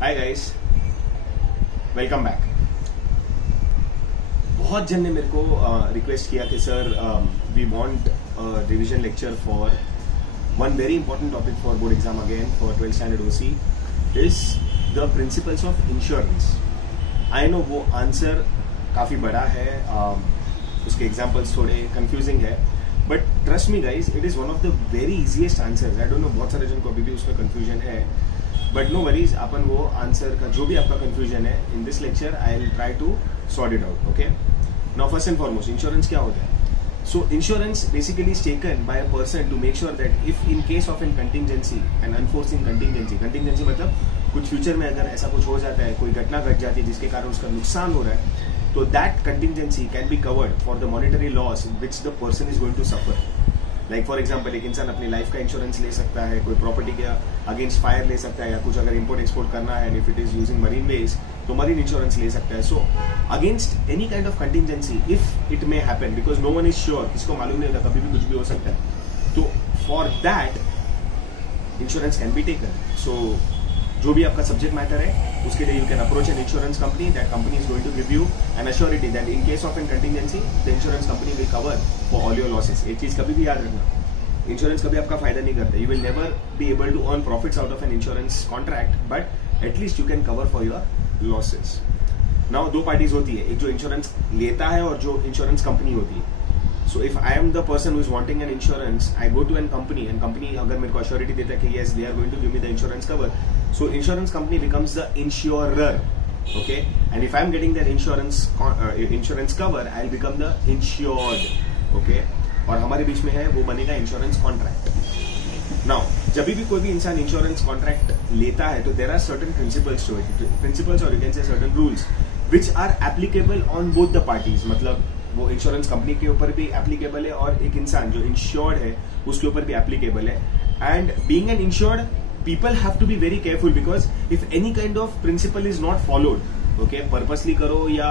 Hi guys, welcome back. बहुत जन ने मेरे को रिक्वेस्ट किया कि sir we want revision lecture for one very important topic for board exam again for 12th standard OC is the principles of insurance. I know वो answer काफी बड़ा है, उसके एग्जाम्पल्स थोड़े कंफ्यूजिंग है, but trust me guys, it is one of the very easiest answers. I don't know बहुत सारे जन को अभी भी उसमें कंफ्यूजन है, बट नो वरीज, अपन वो आंसर का जो भी आपका कंफ्यूजन है in this lecture I will try to sort it out. Okay, now first and foremost, insurance क्या होता है? So insurance basically is taken by a person to make sure that if in case of an contingency and unforeseen contingency मतलब कुछ future में अगर ऐसा कुछ हो जाता है, कोई घटना घट जाती है जिसके कारण उसका नुकसान हो रहा है, तो that contingency can be covered for the monetary loss which the person is going to suffer. Like for example, एक इंसान अपनी लाइफ का इंश्योरेंस ले सकता है, कोई प्रॉपर्टी के अगेंस्ट फायर ले सकता है, या कुछ अगर इंपोर्ट एक्सपोर्ट करना है, if it is using marine ways तो मरीन इंश्योरेंस ले सकता है। So against any kind of contingency if it may happen, because no one is sure, किसको मालूम नहीं होता, कभी भी कुछ भी हो सकता है, तो for that insurance can be taken. So जो भी आपका सब्जेक्ट मैटर है उसके लिए you can approach an insurance company, that company is going to give you an assurity that in case of an contingency the insurance company will cover for all your losses. एक चीज कभी भी याद रखना, insurance कभी आपका फायदा नहीं करता। You will never be able to earn profits out of an insurance contract, but at least you can cover for your losses. Now दो पार्टीज होती है, एक जो इंश्योरेंस लेता है और जो इंश्योरेंस कंपनी होती है। So if I am the person who is wanting an insurance, I go to an company, and company अगर मेरे को अश्योरिटी देता है कि yes they are going to give me the insurance cover, so insurance company becomes the insurer, okay, and if I am getting that insurance cover, I'll become the insured, okay, और हमारे बीच में है वो बनेगा insurance contract. Now जब भी कोई भी इंसान इंश्योरेंस कॉन्ट्रैक्ट लेता है तो there are certain principles to it, principles और you can say certain rules which are applicable on both the parties. मतलब वो इंश्योरेंस कंपनी के ऊपर भी एप्लीकेबल है और एक इंसान जो इंश्योर्ड है उसके ऊपर भी एप्लीकेबल है। And being an insured, people have to be very careful because if any kind of principle is not followed, okay, purposely करो या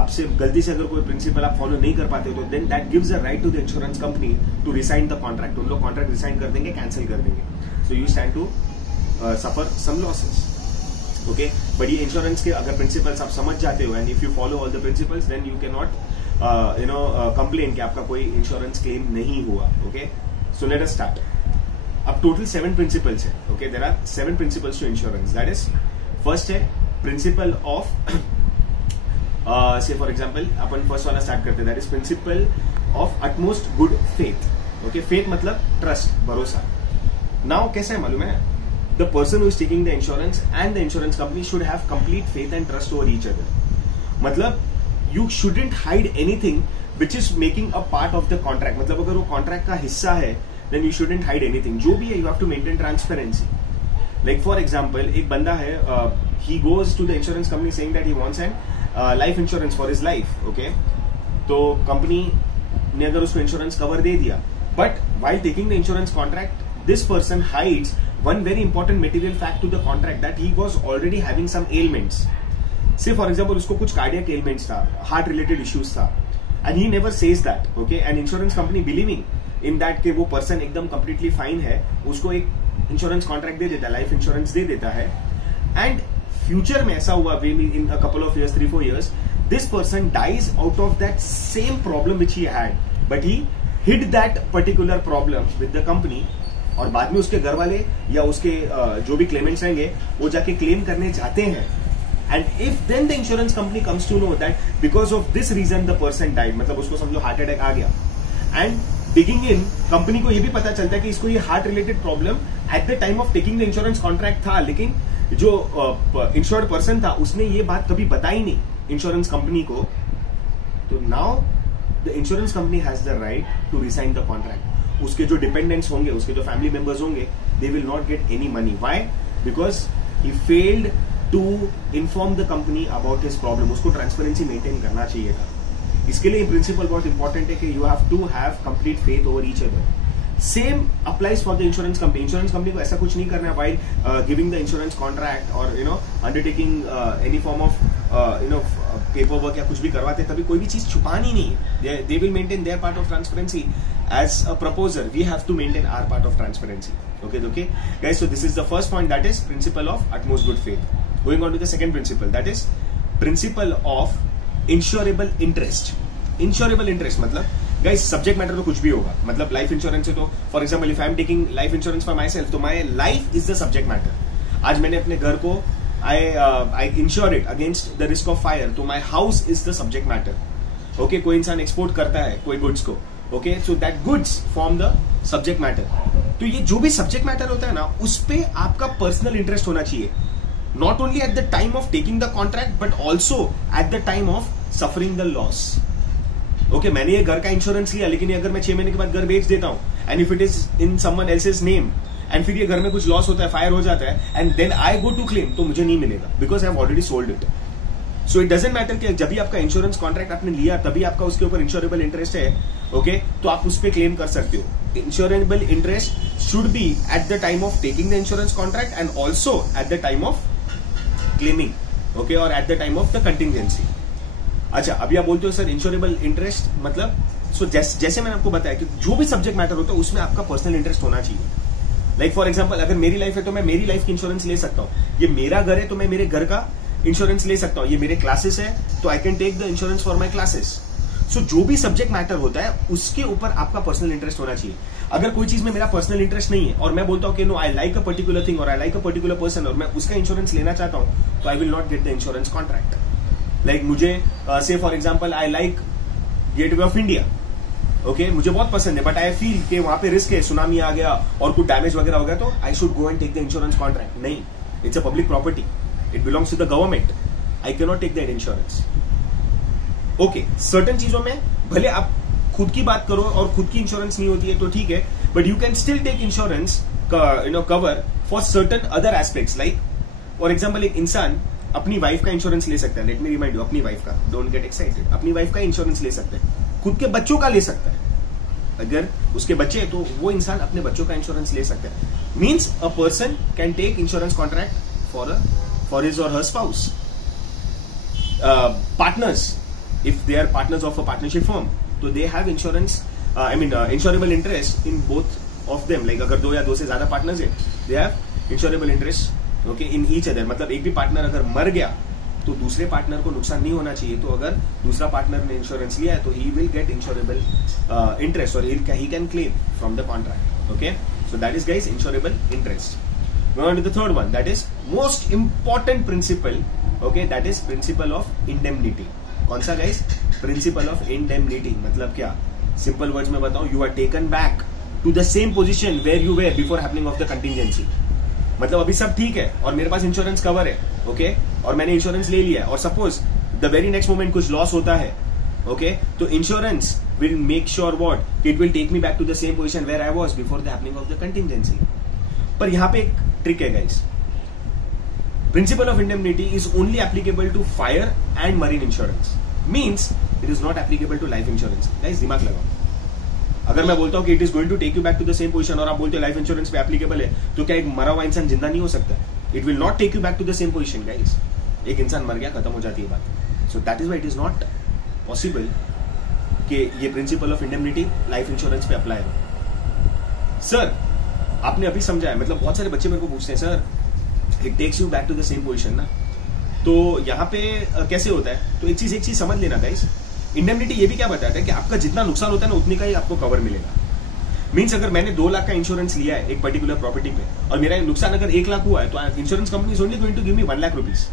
आपसे गलती से अगर कोई प्रिंसिपल आप फॉलो नहीं कर पाते हो, तो then that gives a right to the insurance company to resign the contract. उन लोग कॉन्ट्रैक्ट रिसाइन कर देंगे, कैंसिल कर देंगे, so you stand to suffer some losses, okay. but ये इंश्योरेंस के अगर प्रिंसिपल्स आप समझ जाते हो and if you follow all the principles, then you cannot complain कि आपका कोई इंश्योरेंस क्लेम नहीं हुआ, okay. so let us start. अब टोटल 7 प्रिंसिपल्स है, okay, there are 7 principles to insurance. That is first है principle of say for example अपन first वाला स्टार्ट करते हैं, that is principle of utmost good faith, okay. Faith मतलब trust, भरोसा। Now कैसा है मालूम है, the person who is taking the insurance and the insurance company should have complete faith and trust over each other. मतलब you shouldn't hide anything which is making a part of the contract. मतलब अगर वो contract का हिस्सा है then you shouldn't hide anything. जो भी है you have to maintain transparency. Like for example, एक बंदा है, he goes to the insurance company saying that he wants an life insurance for his life, okay? तो कंपनी ने अगर उसको इंश्योरेंस कवर दे दिया, but while taking the insurance contract, this person hides one very important material fact to the contract that he was already having some ailments. Say for example, उसको कुछ cardiac ailments था, heart related issues था, and he never says that, okay? And insurance company believing in that के वो person एकदम completely fine है, उसको एक इंश्योरेंस कॉन्ट्रैक्ट दे देता है, लाइफ इंश्योरेंस दे देता है, एंड फ्यूचर में ऐसा हुआ in a couple of years, 3-4 years, this person dies out of that same problem which he had, but he hid that particular problem with the company, और बाद में उसके घर वाले या उसके जो भी क्लेमेंट्स रहेंगे वो जाके क्लेम करने जाते हैं, and if then the insurance company comes to know that because of this reason the person died, मतलब उसको समझो हार्ट अटैक आ गया, एंड डिगिंग इन कंपनी को ये भी पता चलता है कि इसको ये heart related problem at the time of taking the insurance contract था, लेकिन जो इंश्योर्ड पर्सन था उसने ये बात कभी बताई नहीं इंश्योरेंस कंपनी को, तो now the insurance company has the right to resign the contract. उसके जो डिपेंडेंट्स होंगे, उसके जो फैमिली मेंबर्स होंगे, they will not get any money. Why? Because he failed to inform the company about his problem. उसको transparency maintain करना चाहिए था। इसके लिए प्रिंसिपल बहुत इंपॉर्टेंट है कि you have to have complete faith over each other. Same applies for the insurance company. Insurance company को ऐसा कुछ नहीं करना है while giving the insurance contract और undertaking any form of paper work या कुछ भी करवाते, तभी कोई भी चीज छुपानी नहीं है। They will maintain their part of transparency. As a proposer we have to maintain our part of transparency. Okay, guys, so this is the first point, that is principle of utmost good faith. Going on to the second principle, that is principle of insurable interest. Insurable interest मतलब guys subject matter तो कुछ भी होगा. मतलब life insurance है तो for example if I am taking life insurance for my self, तो my life is the subject matter. आज मैंने अपने घर को I insure it against the risk of fire, तो my house is the subject matter. Okay, कोई इंसान export करता है कोई गुड्स को, okay, so that goods form the subject matter. तो ये जो भी सब्जेक्ट मैटर होता है ना, उस पे आपका पर्सनल इंटरेस्ट होना चाहिए. Not only eight the time of taking the contract but also at the time of suffering the loss. Okay, मैंने ये घर का इंश्योरेंस लिया, लेकिन अगर मैं 6 महीने के बाद घर बेच देता हूं and if it is in someone else's name and फिर ये घर में कुछ लॉस होता है, फायर हो जाता है and then I go to claim, तो मुझे नहीं मिलेगा because I have already sold it. So it doesn't matter कि जब भी आपका इंश्योरेंस कॉन्ट्रैक्ट आपने लिया तभी आपका उसके ऊपर इंश्योरेबल इंटरेस्ट है, ओके, तो आप उस पर क्लेम कर सकते हो. Insurable interest should be at the time of taking the insurance contract and also at the time of claiming, okay, और at the time of the contingency. अच्छा, अभी आप बोलते हो सर इंश्योरेबल इंटरेस्ट मतलब, सो जैसे मैंने आपको बताया कि जो भी सब्जेक्ट मैटर होता है उसमें आपका पर्सनल इंटरेस्ट होना चाहिए. लाइक फॉर एग्जांपल अगर मेरी लाइफ है तो मैं मेरी लाइफ की इंश्योरेंस ले सकता हूं. ये मेरा घर है तो मैं मेरे घर का इंश्योरेंस ले सकता हूं. ये मेरे क्लासेस है तो I can take the insurance for my classes. So जो भी सब्जेक्ट मैटर होता है उसके ऊपर आपका पर्सनल इंटरेस्ट होना चाहिए. अगर कोई चीज में मेरा पर्सनल इंटरेस्ट नहीं है और मैं बोलता हूं कि no I like a particular thing और I like a particular person और मैं उसका इंश्योरेंस लेना चाहता हूं, तो I will not get the insurance contract. Like मुझे say for example I like gateway of India, okay, मुझे बहुत पसंद है बट आई फील कि वहां पे रिस्क है, सुनामी आ गया और कुछ डैमेज वगैरह हो गया, तो I should go and take the insurance contract. नहीं, it's a public property, it belongs to the government, I can not take that insurance. Okay, certain चीजों में भले आप खुद की बात करो और खुद की इंश्योरेंस नहीं होती है तो ठीक है, but you can still take insurance cover for certain other aspects. Like for example एक इंसान अपनी वाइफ का इंश्योरेंस ले सकता है. लेट मी रिमाइंड यू, अपनी वाइफ का, डोंट गेट एक्साइटेड, अपनी वाइफ का इंश्योरेंस ले सकता है. खुद के बच्चों का ले सकता है. अगर उसके बच्चे हैं तो वो इंसान अपने बच्चों का इंश्योरेंस ले सकता है. Means a person can take insurance contract for his or her spouse. Partners, if they are partners of a partnership firm, तो they have insurance, insurable interest in both of them. Like अगर 2 या 2 से ज्यादा partners है, they have insurable interest, okay, in each other. मतलब एक भी partner अगर मर गया तो दूसरे पार्टनर को नुकसान नहीं होना चाहिए. तो अगर दूसरा पार्टनर ने इंश्योरेंस लिया है तो he will get insurable interest or he can claim from the contract. Okay, so that is guys insurable interest. Going on to the third one, that is most important principle. Okay, that is principle of indemnity. कौन सा guys? Principal of indemnity. मतलब क्या? Simple words में बताऊं, you are taken back to the same position where you were before happening of the contingency. मतलब अभी सब ठीक है और मेरे पास इंश्योरेंस कवर है, ओके, और मैंने इंश्योरेंस ले लिया और suppose the very next moment कुछ लॉस होता है, ओके, तो insurance will make sure what, it will take me back to the same position where I was before the happening of the contingency. पर यहां पे एक ट्रिक है guys. Principle of indemnity is only applicable to fire and marine insurance. Means it is not applicable to life insurance. Guys, दिमाग लगाओ. अगर मैं बोलता हूँ कि it is going to take you back to the same position और आप बोलते हो लाइफ इंश्योरेंस पे एप्लीकेबल है, तो क्या एक मरा हुआ इंसान जिंदा नहीं हो सकता? It will not take you back to the same position, guys. एक इंसान मर गया, खत्म हो जाती है बात. So that is why it is not possible कि ये principal of indemnity life insurance पे अप्लाई हो. सर, आपने अभी समझाया, मतलब बहुत सारे बच्चे मेरे को पूछते हैं, sir it takes you back to the same position ना, तो यहाँ पे कैसे होता है? तो एक चीज समझ लेना गाइस. इंडेमनिटी ये भी क्या बताता है कि आपका जितना नुकसान होता है ना उतनी का ही आपको कवर मिलेगा. मीन्स अगर मैंने 2 लाख का इंश्योरेंस लिया है एक पर्टिकुलर प्रॉपर्टी पे और मेरा नुकसान अगर 1 लाख हुआ है, तो insurance company is only going to give me 1 lakh rupees.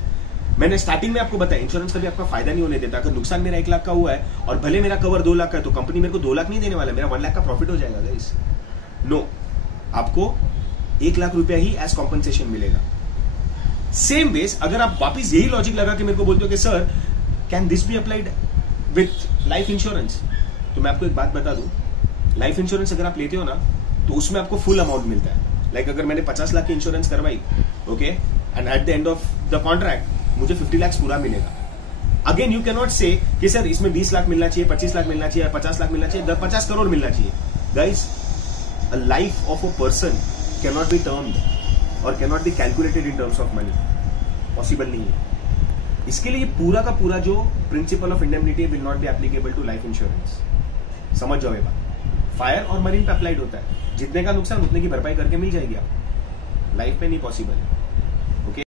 मैंने स्टार्टिंग में आपको बताया इंश्योरेंस कभी आपका फायदा नहीं होने देता. अगर नुकसान मेरा 1 लाख का हुआ है और भले मेरा कवर 2 लाख का है, तो कंपनी मेरे को 2 लाख नहीं देने वाला, मेरा 1 लाख का प्रॉफिट हो जाएगा गाइस. नो, आपको 1 लाख रुपया ही एज कॉम्पनसेशन मिलेगा. सेम वेज अगर आप वापिस यही लॉजिक लगा के मेरे को बोलते हो कि sir can this be applied with life insurance, तो मैं आपको एक बात बता दूं, लाइफ इंश्योरेंस अगर आप लेते हो ना तो उसमें आपको फुल अमाउंट मिलता है. लाइक अगर मैंने 50 लाख की इंश्योरेंस करवाई, okay, and at the end of the contract मुझे 50 लाख पूरा मिलेगा. अगेन यू कैन नॉट से कि सर इसमें 20 लाख मिलना चाहिए, 25 लाख मिलना चाहिए, 50 लाख मिलना चाहिए, 50 करोड़ मिलना चाहिए. Guys, a life of a person can not be termed or can not be calculated in terms of money. Possible नहीं है. इसके लिए पूरा का पूरा जो principle of indemnity will not be applicable to life insurance. समझ जाओ ये बात. फायर और मरीन पे अप्लाइड होता है, जितने का नुकसान उतने की भरपाई करके मिल जाएगी आपको. लाइफ पे नहीं पॉसिबल है.